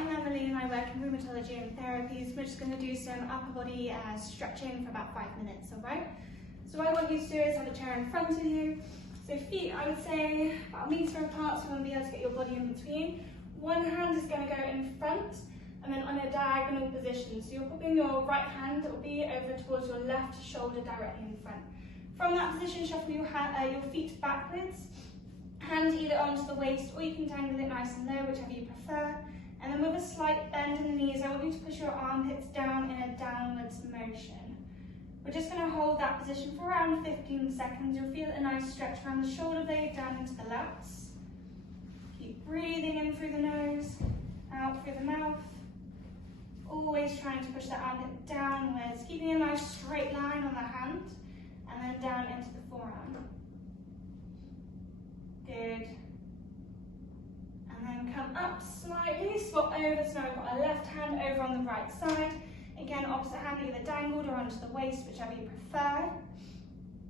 I'm Emily and I work in rheumatology and therapies. We're just going to do some upper body stretching for about 5 minutes, alright? So what I want you to do is have a chair in front of you. So feet, I would say, about a metre apart, so you want to be able to get your body in between. One hand is going to go in front and then on a diagonal position. So you're putting your right hand, it will be over towards your left shoulder directly in front. From that position, shuffle your feet backwards. Hand either onto the waist or you can dangle it nice and low, whichever you prefer. And then with a slight bend in the knees, I want you to push your armpits down in a downwards motion. We're just going to hold that position for around 15 seconds. You'll feel a nice stretch around the shoulder blade down into the lats. Keep breathing in through the nose, out through the mouth. Always trying to push the armpit downwards, keeping a nice straight line on the hand, and then down into the forearm. Good. And then come up slightly, swap over, so now we've got our left hand over on the right side. Again, opposite hand either dangled or onto the waist, whichever you prefer.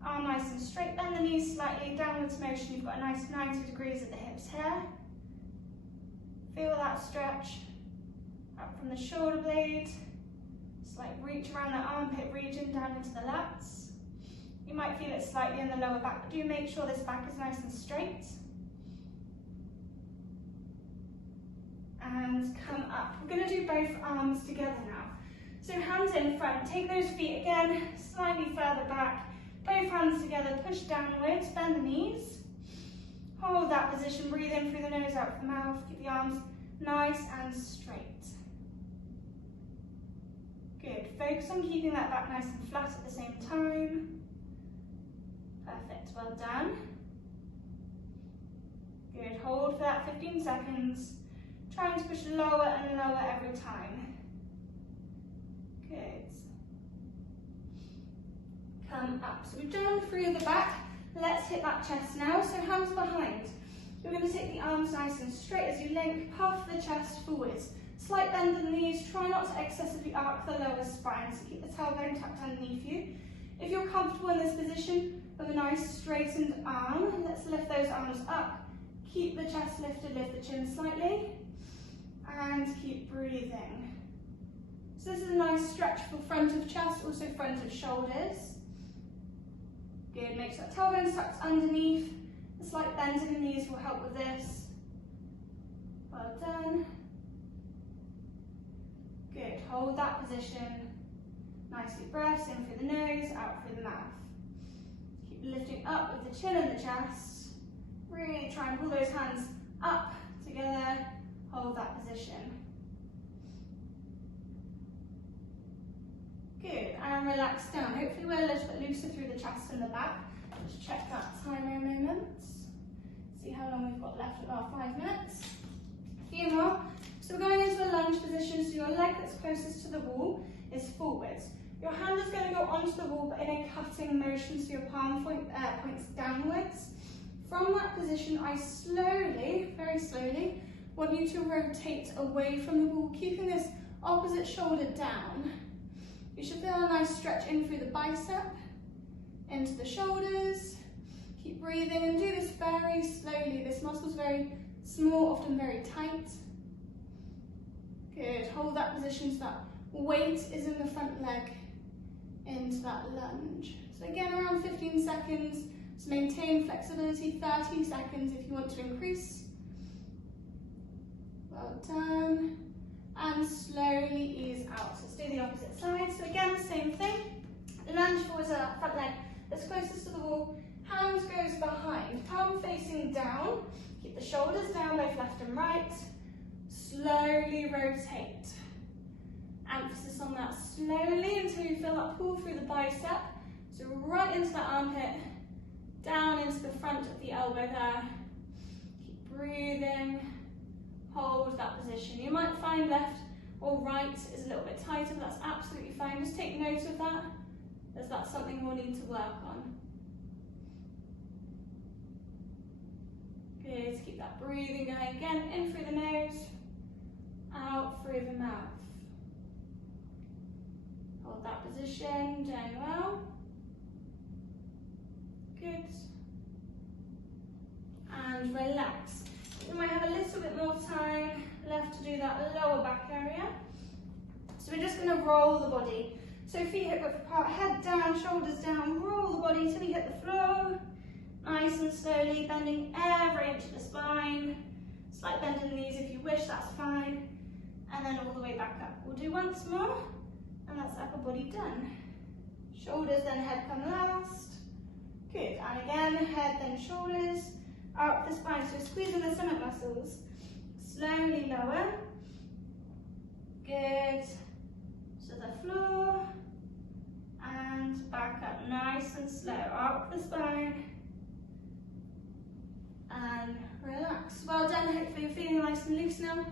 Arm nice and straight, bend the knees slightly, downwards motion. You've got a nice 90 degrees at the hips here. Feel that stretch up from the shoulder blade. Slight reach around the armpit region down into the lats. You might feel it slightly in the lower back, but do make sure this back is nice and straight. And come up. We're going to do both arms together now. So hands in front, take those feet again, slightly further back. Both hands together, push downwards, bend the knees. Hold that position, breathe in through the nose, out through the mouth. Keep the arms nice and straight. Good. Focus on keeping that back nice and flat at the same time. Perfect, well done. Good, hold for that 15 seconds. Trying to push lower and lower every time. Good. Come up. So we've done 3 of the back. Let's hit that chest now. So hands behind. We're going to take the arms nice and straight as you link, puff the chest forwards. Slight bend in the knees. Try not to excessively arc the lower spine. So keep the tailbone tucked underneath you. If you're comfortable in this position, with a nice straightened arm, let's lift those arms up. Keep the chest lifted, lift the chin slightly, and keep breathing. So this is a nice stretch for front of chest, also front of shoulders. Good, make sure that tailbone's tucked underneath. A slight bend in the knees will help with this. Well done. Good, hold that position. Nice deep breaths, in through the nose, out through the mouth. Lifting up with the chin and the chest. Really try and pull those hands up together. Hold that position. Good, and relax down. Hopefully we're a little bit looser through the chest and the back. Just check that timer moments. See how long we've got left of our 5 minutes. A few more. So we're going into a lunge position, so your leg that's closest to the wall is forwards. Your hand is going to go onto the wall, but in a cutting motion, so your palm points downwards. From that position, I slowly, very slowly, want you to rotate away from the wall, keeping this opposite shoulder down. You should feel a nice stretch in through the bicep, into the shoulders. Keep breathing and do this very slowly. This muscle's very small, often very tight. Good, hold that position so that weight is in the front leg into that lunge. So again, around 15 seconds. So maintain flexibility, 30 seconds if you want to increase. Well done. And slowly ease out. So let's do the opposite side. So again, same thing. Lunge forwards at that front leg that's closest to the wall. Hands goes behind, palm facing down. Keep the shoulders down, both left and right. Slowly rotate. Emphasis on that slowly until you feel that pull through the bicep. So right into the armpit, down into the front of the elbow there. Keep breathing, hold that position. You might find left or right is a little bit tighter, but that's absolutely fine. Just take note of that, as that's something we'll need to work on. Good, keep that breathing going again, in through the nose, out through the mouth. Hold that position, doing well. Good. And relax. We might have a little bit more time left to do that that lower back area. So we're just going to roll the body. So feet hip width apart, head down, shoulders down, roll the body till we hit the floor. Nice and slowly, bending every inch of the spine. Slight bend in the knees if you wish, that's fine. And then all the way back up. We'll do once more, and that's upper body done. Shoulders, then head come last. Good, and again, head, then shoulders. Up the spine, so squeezing the stomach muscles. Slowly lower. Good. To the floor. And back up, nice and slow. Up the spine. And relax. Well done, hopefully you're feeling nice and loose now.